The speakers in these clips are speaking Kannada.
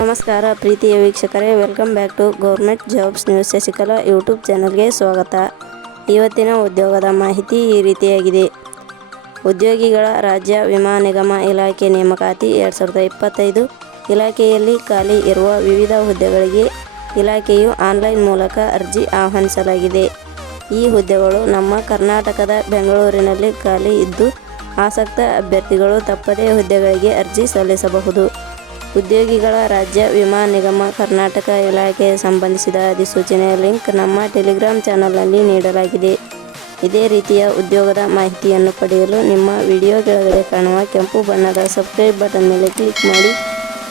ನಮಸ್ಕಾರ ಪ್ರೀತಿಯ ವೀಕ್ಷಕರೇ welcome back to government jobs news Shashikala YouTube ಚಾನಲ್ಗೆ ಸ್ವಾಗತ. ಇವತ್ತಿನ ಉದ್ಯೋಗದ ಮಾಹಿತಿ ಈ ರೀತಿಯಾಗಿದೆ. ಉದ್ಯೋಗಿಗಳ ರಾಜ್ಯ ವಿಮಾ ನಿಗಮ ಇಲಾಖೆ ನೇಮಕಾತಿ ಎರಡು ಸಾವಿರದ ಇಪ್ಪತ್ತೈದು ಇಲಾಖೆಯಲ್ಲಿ ಖಾಲಿ ಇರುವ ವಿವಿಧ ಹುದ್ದೆಗಳಿಗೆ ಇಲಾಖೆಯು ಆನ್ಲೈನ್ ಮೂಲಕ ಅರ್ಜಿ ಆಹ್ವಾನಿಸಲಾಗಿದೆ. ಈ ಹುದ್ದೆಗಳು ನಮ್ಮ ಕರ್ನಾಟಕದ ಬೆಂಗಳೂರಿನಲ್ಲಿ ಖಾಲಿ ಇದ್ದು, ಆಸಕ್ತ ಅಭ್ಯರ್ಥಿಗಳು ತಪ್ಪದೇ ಹುದ್ದೆಗಳಿಗೆ ಅರ್ಜಿ ಸಲ್ಲಿಸಬಹುದು. ಉದ್ಯೋಗಿಗಳ ರಾಜ್ಯ ವಿಮಾ ನಿಗಮ ಕರ್ನಾಟಕ ಇಲಾಖೆ ಸಂಬಂಧಿಸಿದ ಅಧಿಸೂಚನೆಯ ಲಿಂಕ್ ನಮ್ಮ ಟೆಲಿಗ್ರಾಮ್ ಚಾನಲ್ನಲ್ಲಿ ನೀಡಲಾಗಿದೆ. ಇದೇ ರೀತಿಯ ಉದ್ಯೋಗದ ಮಾಹಿತಿಯನ್ನು ಪಡೆಯಲು ನಿಮ್ಮ ವಿಡಿಯೋ ಕೆಳಗಡೆ ಕಾಣುವ ಕೆಂಪು ಬಣ್ಣದ ಸಬ್ಸ್ಕ್ರೈಬ್ ಬಟನ್ ಮೇಲೆ ಕ್ಲಿಕ್ ಮಾಡಿ,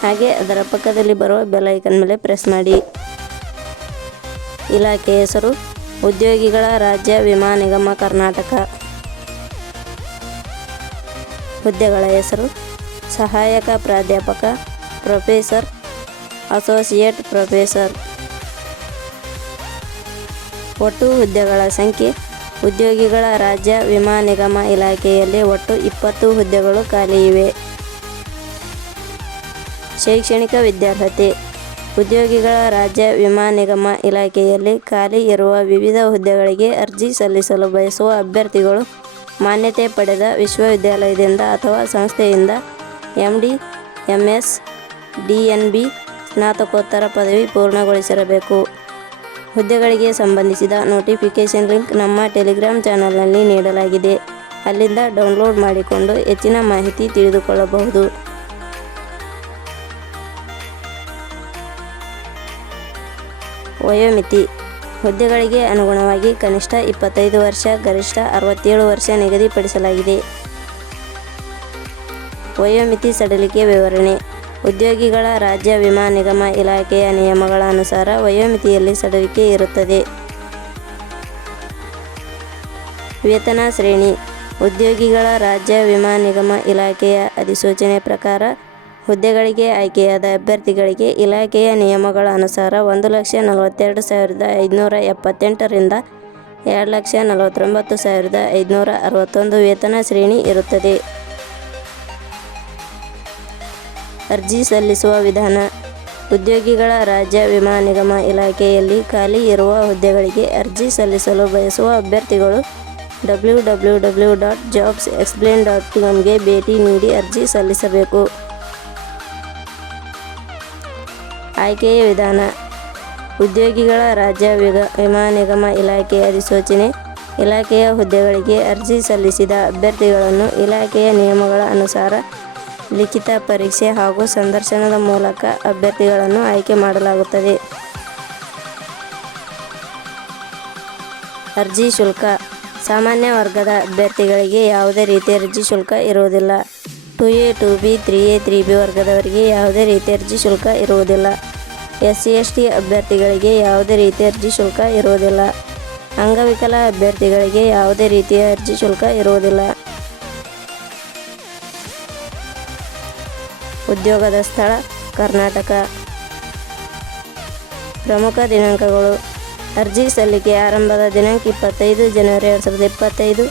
ಹಾಗೆ ಅದರ ಪಕ್ಕದಲ್ಲಿ ಬರುವ ಬೆಲೈಕನ್ ಮೇಲೆ ಪ್ರೆಸ್ ಮಾಡಿ. ಇಲಾಖೆ ಹೆಸರು, ಉದ್ಯೋಗಿಗಳ ರಾಜ್ಯ ವಿಮಾ ನಿಗಮ ಕರ್ನಾಟಕ. ಹುದ್ದೆಗಳ ಹೆಸರು, ಸಹಾಯಕ ಪ್ರಾಧ್ಯಾಪಕ ಪ್ರೊಫೆಸರ್, ಅಸೋಸಿಯೇಟ್ ಪ್ರೊಫೆಸರ್. ಒಟ್ಟು ಹುದ್ದೆಗಳ ಸಂಖ್ಯೆ, ಉದ್ಯೋಗಿಗಳ ರಾಜ್ಯ ವಿಮಾ ನಿಗಮ ಇಲಾಖೆಯಲ್ಲಿ ಒಟ್ಟು ಇಪ್ಪತ್ತು ಹುದ್ದೆಗಳು ಖಾಲಿ ಇವೆ. ಶೈಕ್ಷಣಿಕ ವಿದ್ಯಾರ್ಹತೆ, ಉದ್ಯೋಗಿಗಳ ರಾಜ್ಯ ವಿಮಾ ನಿಗಮ ಇಲಾಖೆಯಲ್ಲಿ ಖಾಲಿ ಇರುವ ವಿವಿಧ ಹುದ್ದೆಗಳಿಗೆ ಅರ್ಜಿ ಸಲ್ಲಿಸಲು ಬಯಸುವ ಅಭ್ಯರ್ಥಿಗಳು ಮಾನ್ಯತೆ ಪಡೆದ ವಿಶ್ವವಿದ್ಯಾಲಯದಿಂದ ಅಥವಾ ಸಂಸ್ಥೆಯಿಂದ M D M S D N B ಸ್ನಾತಕೋತ್ತರ ಪದವಿ ಪೂರ್ಣಗೊಳಿಸಿರಬೇಕು. ಹುದ್ದೆಗಳಿಗೆ ಸಂಬಂಧಿಸಿದ ನೋಟಿಫಿಕೇಷನ್ ಲಿಂಕ್ ನಮ್ಮ ಟೆಲಿಗ್ರಾಮ್ ಚಾನಲ್ನಲ್ಲಿ ನೀಡಲಾಗಿದೆ. ಅಲ್ಲಿಂದ ಡೌನ್ಲೋಡ್ ಮಾಡಿಕೊಂಡು ಹೆಚ್ಚಿನ ಮಾಹಿತಿ ತಿಳಿದುಕೊಳ್ಳಬಹುದು. ವಯೋಮಿತಿ ಹುದ್ದೆಗಳಿಗೆ ಅನುಗುಣವಾಗಿ ಕನಿಷ್ಠ ಇಪ್ಪತ್ತೈದು ವರ್ಷ, ಗರಿಷ್ಠ ಅರವತ್ತೇಳು ವರ್ಷ ನಿಗದಿಪಡಿಸಲಾಗಿದೆ. ವಯೋಮಿತಿ ಸಡಿಲಿಕೆ ವಿವರಣೆ ಉದ್ಯೋಗಿಗಳ ರಾಜ್ಯ ವಿಮಾ ನಿಗಮ ಇಲಾಖೆಯ ನಿಯಮಗಳ ಅನುಸಾರ ವಯೋಮಿತಿಯಲ್ಲಿ ಸಡುವಿಕೆ ಇರುತ್ತದೆ. ವೇತನ ಶ್ರೇಣಿ. ಉದ್ಯೋಗಿಗಳ ರಾಜ್ಯ ವಿಮಾ ನಿಗಮ ಇಲಾಖೆಯ ಅಧಿಸೂಚನೆ ಪ್ರಕಾರ ಹುದ್ದೆಗಳಿಗೆ ಆಯ್ಕೆಯಾದ ಅಭ್ಯರ್ಥಿಗಳಿಗೆ ಇಲಾಖೆಯ ನಿಯಮಗಳ ಅನುಸಾರ ಒಂದು ಲಕ್ಷ ನಲವತ್ತೆರಡು ಸಾವಿರದ ಐದುನೂರ ಎಪ್ಪತ್ತೆಂಟರಿಂದ ಎರಡು ಲಕ್ಷ ನಲವತ್ತೊಂಬತ್ತು ಸಾವಿರದ ಐದುನೂರ ಅರವತ್ತೊಂದು ವೇತನ ಶ್ರೇಣಿ ಇರುತ್ತದೆ. ಅರ್ಜಿ ಸಲ್ಲಿಸುವ ವಿಧಾನ. ಉದ್ಯೋಗಿಗಳ ರಾಜ್ಯ ವಿಮಾ ನಿಗಮ ಇಲಾಖೆಯಲ್ಲಿ ಖಾಲಿ ಇರುವ ಹುದ್ದೆಗಳಿಗೆ ಅರ್ಜಿ ಸಲ್ಲಿಸಲು ಬಯಸುವ ಅಭ್ಯರ್ಥಿಗಳು W W W dot jobs explain dot ಭೇಟಿ ನೀಡಿ ಅರ್ಜಿ ಸಲ್ಲಿಸಬೇಕು. ಆಯ್ಕೆಯ ವಿಧಾನ. ಉದ್ಯೋಗಿಗಳ ರಾಜ್ಯ ವಿಗ, ವಿಮಾ ನಿಗಮ ಇಲಾಖೆಯ ಅಧಿಸೂಚನೆ. ಇಲಾಖೆಯ ಹುದ್ದೆಗಳಿಗೆ ಅರ್ಜಿ ಸಲ್ಲಿಸಿದ ಅಭ್ಯರ್ಥಿಗಳನ್ನು ಇಲಾಖೆಯ ನಿಯಮಗಳ ಅನುಸಾರ ಲಿಖಿತ ಪರೀಕ್ಷೆ ಹಾಗೂ ಸಂದರ್ಶನದ ಮೂಲಕ ಅಭ್ಯರ್ಥಿಗಳನ್ನು ಆಯ್ಕೆ ಮಾಡಲಾಗುತ್ತದೆ. ಅರ್ಜಿ ಶುಲ್ಕ. ಸಾಮಾನ್ಯ ವರ್ಗದ ಅಭ್ಯರ್ಥಿಗಳಿಗೆ ಯಾವುದೇ ರೀತಿಯ ಅರ್ಜಿ ಶುಲ್ಕ ಇರುವುದಿಲ್ಲ. Two A, two B, three A, three B ವರ್ಗದವರಿಗೆ ಯಾವುದೇ ರೀತಿಯ ಅರ್ಜಿ ಶುಲ್ಕ ಇರುವುದಿಲ್ಲ. ಎಸ್ ಸಿ, ಎಸ್ ಟಿ ಅಭ್ಯರ್ಥಿಗಳಿಗೆ ಯಾವುದೇ ರೀತಿಯ ಅರ್ಜಿ ಶುಲ್ಕ ಇರುವುದಿಲ್ಲ. ಅಂಗವಿಕಲ ಅಭ್ಯರ್ಥಿಗಳಿಗೆ ಯಾವುದೇ ರೀತಿಯ ಅರ್ಜಿ ಶುಲ್ಕ ಇರುವುದಿಲ್ಲ. ಉದ್ಯೋಗದ ಸ್ಥಳ ಕರ್ನಾಟಕ. ಪ್ರಮುಖ ದಿನಾಂಕಗಳು. ಅರ್ಜಿ ಸಲ್ಲಿಕೆ ಆರಂಭದ ದಿನಾಂಕ ಇಪ್ಪತ್ತೈದು ಜನವರಿ ಎರಡು ಸಾವಿರದ ಇಪ್ಪತ್ತೈದು.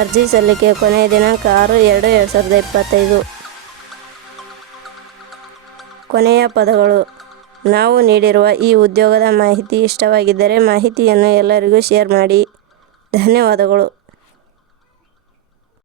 ಅರ್ಜಿ ಸಲ್ಲಿಕೆ ಕೊನೆಯ ದಿನಾಂಕ ಆರು ಎರಡು ಎರಡು ಸಾವಿರದ ಇಪ್ಪತ್ತೈದು. ಕೊನೆಯ ಪದಗಳು. ನಾವು ನೀಡಿರುವ ಈ ಉದ್ಯೋಗದ ಮಾಹಿತಿ ಇಷ್ಟವಾಗಿದ್ದರೆ ಮಾಹಿತಿಯನ್ನು ಎಲ್ಲರಿಗೂ ಶೇರ್ ಮಾಡಿ. ಧನ್ಯವಾದಗಳು.